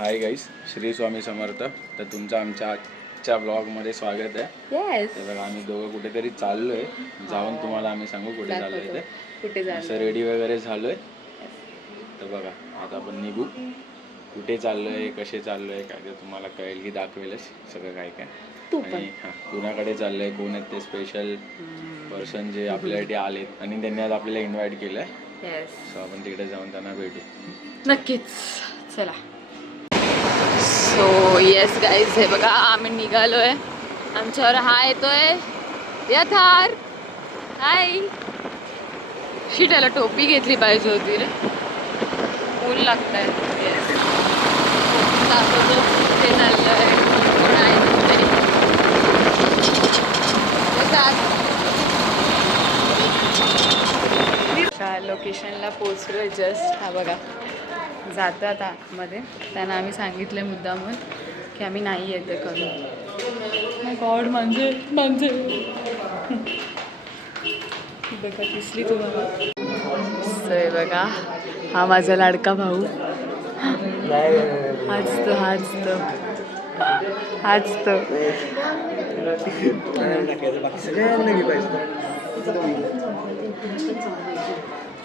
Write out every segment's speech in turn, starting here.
Hi guys, Shri Swami समर्थ. तर तुमचं आमच्या आजच्या ब्लॉगमध्ये स्वागत आहे. तर बघा आम्ही दोघं कुठेतरी चाललोय. जाऊन तुम्हाला आम्ही सांगू कुठे चाललोय ते. कुठे असं रेडी वगैरे झालोय. तर बघा आता आपण निघू. कुठे चाललोय, कसे चाललोय काय ते तुम्हाला कळेल की दाखवेलच सगळं काय काय. आणि हां, कुणाकडे चाललंय, कोण आहेत ते स्पेशल पर्सन जे आपल्यासाठी आलेत आणि त्यांनी आज आपल्याला इन्व्हाइट केलंय. सो आपण तिकडे जाऊन त्यांना भेटू नक्कीच. चला. सो येस गाईज, हे बघा आम्ही निघालोय. आमच्यावर हा येतोय यथार. हाय. शिटाला टोपी घेतली पाहिजे होती रे, ऊन लागतंय. येस, दाखवतो कुठे चाललोय, कोण आहे तिथे. लोकेशनला पोचलोय जस्ट. हा बघा जातो आता आतमध्ये. त्यांना आम्ही सांगितलं मुद्दामून की आम्ही नाही येते करून. माय गॉड, म्हणजे बघा दिसली तुम्हाला. सय बघा, हा माझा लाडका भाऊ. हाच तो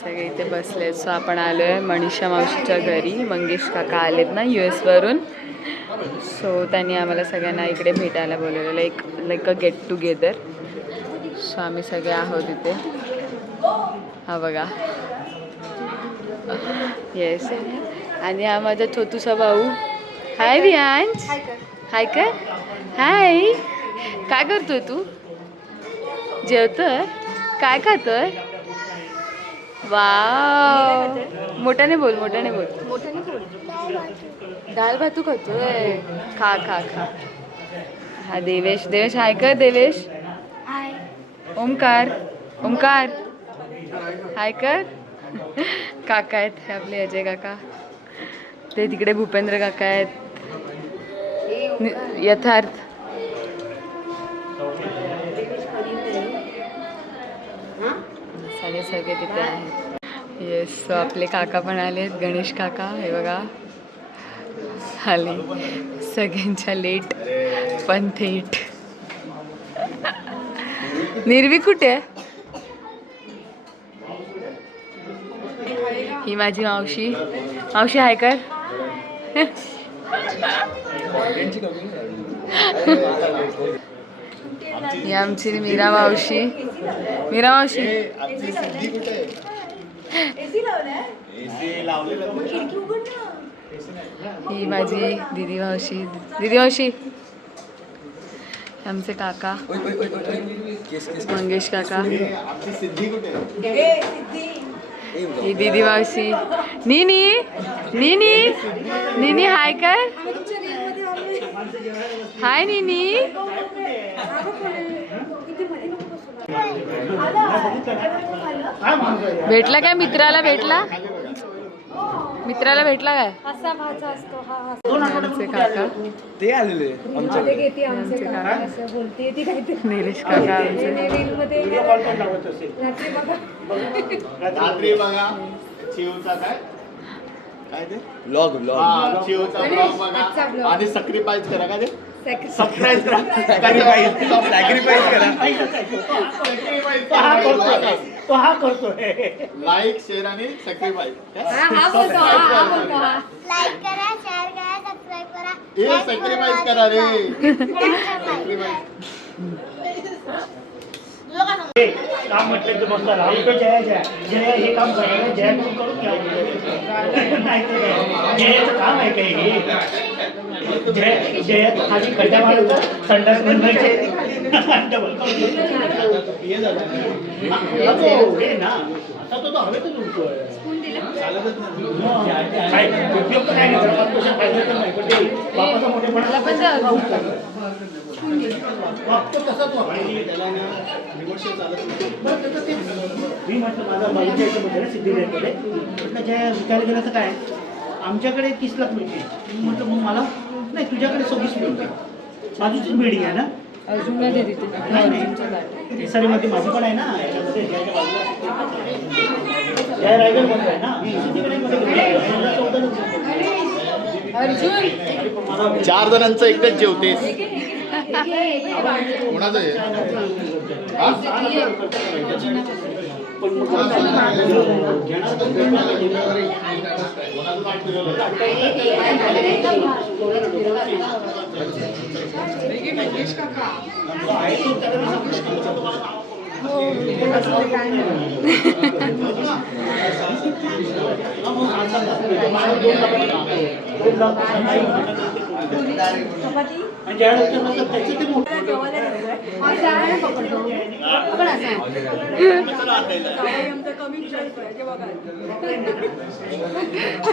सगळे इथे बसले. सो आपण आलोय मनीषा मावशीच्या घरी. मंगेश काका आलेत ना US वरून. सो त्यांनी आम्हाला सगळ्यांना इकडे भेटायला बोलवलेलं, like a get together. So आम्ही सगळे आहोत इथे. हा बघा, येस. आणि हा माझा छोटूसा भाऊ. हाय वियांश. हाय कर. हाय. काय करतोय तू? जेवतोय? काय खातोय? वाव, मोठ्याने बोल. दाल भातू खातोय. खा. हा देवेश. हाय कर देवेश. हाय. ओमकार हाय कर. काका आहेत हे आपले अजय काका. ते तिकडे भूपेंद्र काका आहेत. यथार्थ. सगळे तिथे आहेत. येस, आपले काका पण आलेत. गणेश काका हे बघा आले. सगळ्यांच्या लेट पण थेट. निर्वी कुठे आहे? ही माझी मावशी. हाय कर. ही आमची मीरा मावशी. ही माझी दीदी मावशी. आमचे काका मंगेश काका. ही दीदी मावशी. नीनी हाय कर. हाय नीनी. भेटला काय? मित्राला भेटला काय? आमचे काका ते आलेले निलेश काका आमचे. रात्री बघा चिवचा काय ते ब्लॉग चिवचा ब्लॉग बघा आणि सॅक्रिफाईस करा. काय ते सॅक्रिफाईस करा. तो हा करतोय. लाईक, शेअर आणि सॅक्रिफाईस. लाईक करा, शेअर करा, सबस्क्राइब करा. हे सॅक्रिफाईस करा रे. काम म्हटलं तर बसला जय हे काम करायला जय करून घ्या. जयाचं काम आहे काही. जय खाली खड्डा मारायचा, संडास बनवायचे. आता तो हवेतच उडतोय. उपयोग तर नाही नाही, पण ते बापाचा मोठेपणाला वागतो तसाच मी म्हटलं माझा बाजूच्या याच्यामध्ये ना सिद्धिविनायककडे म्हटलं जय विकायला गेलं तर काय आमच्याकडे 30 लाख मिळते. म्हटलं मग मला नाही, तुझ्याकडे 26 मिळते. बाजूचीच बिल्डिंग आहे ना. अर्जुनला दे तिथे. सरीमध्ये माझी पण आहे ना. जय रायगड मध्ये आहे ना. अर्जुन 4 जणांचं एकच जेवतेस कोणाचं आहे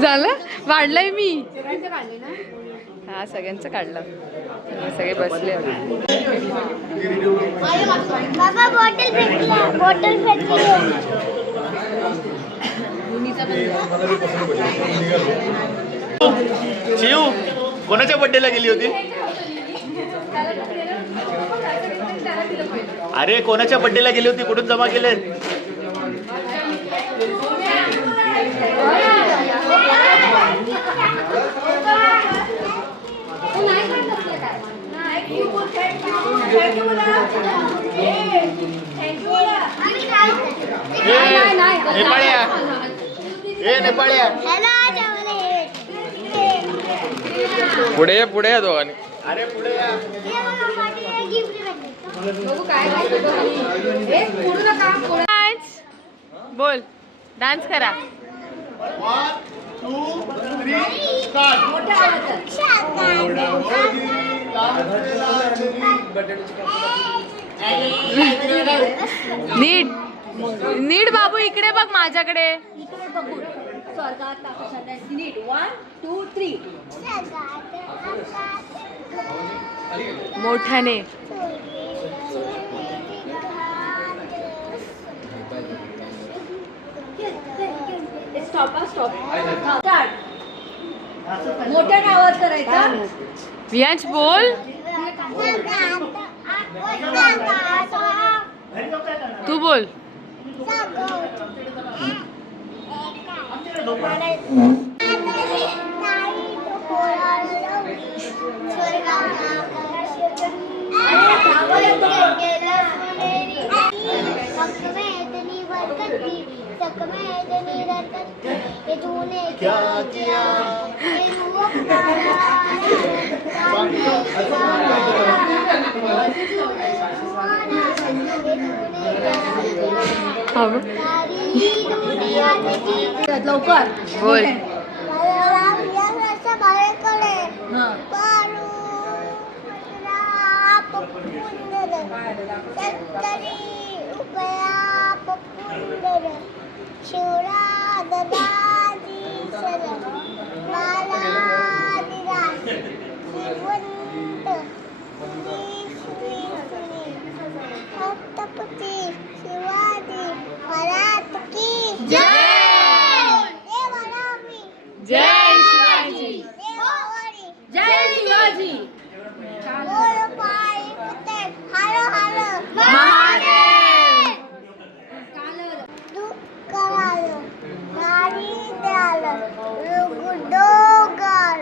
झालं वाढलंय मी हा सगळ्यांचं काढलं सगळे बसले बाबा बॉटल फेकली शिव कोणाच्या बर्थडेला गेली होती अरे कोणाच्या बर्थडेला गेली होती कुठून जमा केले नेपाळ्या ए नेपाळ्या पुढे पुढे या दोघांनी अरे पुढे या बोल डान्स करा 1 2 3 स्टार्ट नीट नीट बाबू इकडे बघ माझ्याकडे मोठ्याने मोठ्या गावात करायचं वियांश बोल तू बोल क्या किया लवकर बोल शिवरा ददाजी सर माला दिराज श्रीवंत छत्रपती शिवाजी महाराज की जय देवारामी जय शिवाजी देवावरी जय शिवाजी बोल पाई पुते हरो हरो महादेव दुःख आलं नारी द्यालं रुगडोगाल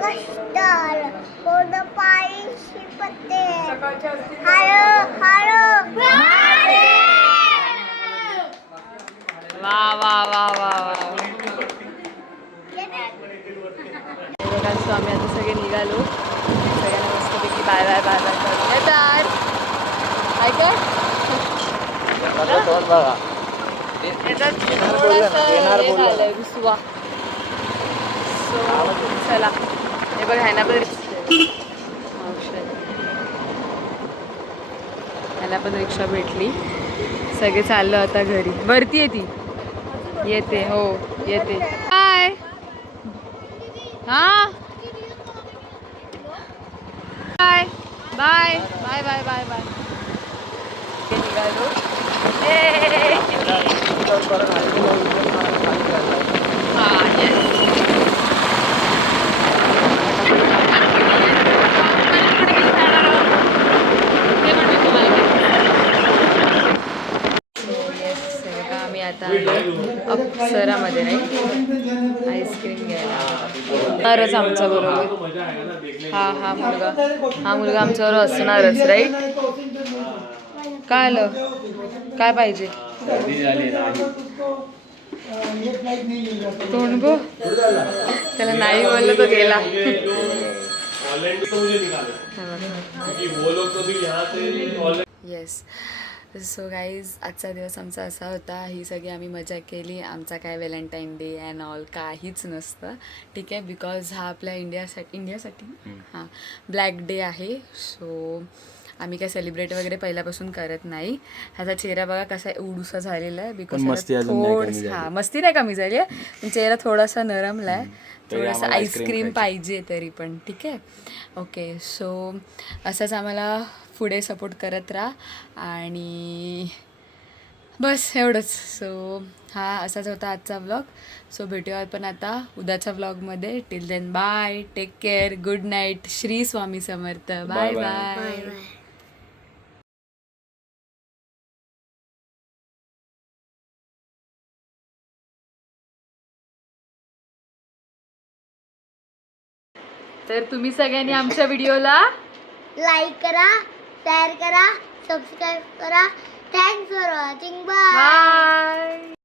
कष्ट आलं पोट पायी शिपते हरो हरो वा वा वा वा वा बघा सो आम्ही आता सगळे निघालो सगळ्यांना मस्तपैकी बाय बाय बाय बाय करून येतात काय काय येतात थोडंसं हे झालंय रुसवा सो चला हे बघ ह्याना पण औषध ह्याला पण रिक्षा भेटली सगळे चाललो आता घरी वरती येते येते हो येते बाय हा bye bye bye bye bye bye निघालो हां येस आम्ही आता आलो अप्सरामध्ये नाही आईस्क्रीम घ्यायला असणारच आमच्या बरोबर. हा मुलगा आमच्यावर असणारच, राईट? काय आलं, काय पाहिजे? तोंड गो, त्याला नाही बोललं तो गेला. येस. सो गाईज, आजचा दिवस आमचा असा होता. ही सगळी आम्ही मजा केली. आमचा काय व्हॅलेंटाईन डे अँड ऑल काहीच नसतं, ठीक आहे, बिकॉज हा आपल्या इंडियासाठी हां ब्लॅक डे आहे. सो आम्ही काय सेलिब्रेट वगैरे पहिल्यापासून करत नाही. ह्याचा चेहरा बघा कसा उडूसा झालेला आहे, बिकॉज हां मस्ती नाही कमी झाली आहे, पण चेहरा थोडासा नरमला आहे. थोडंसं आईस्क्रीम पाहिजे तरी पण, ठीक आहे. ओके, सो असंच आम्हाला पुढे सपोर्ट करत राहा आणि बस एवढंच. सो हा असाच होता आजचा व्लॉग. सो भेटूया पण आता उद्याच्या व्लॉगमध्ये. Till then bye, take care, good night, Shri Swami Samarth, bye bye. तर तुम्ही सगळ्यांनी आमच्या व्हिडिओला लाईक करा, शेअर करा, सबस्क्राईब करा. Thanks for watching. Bye. Bye.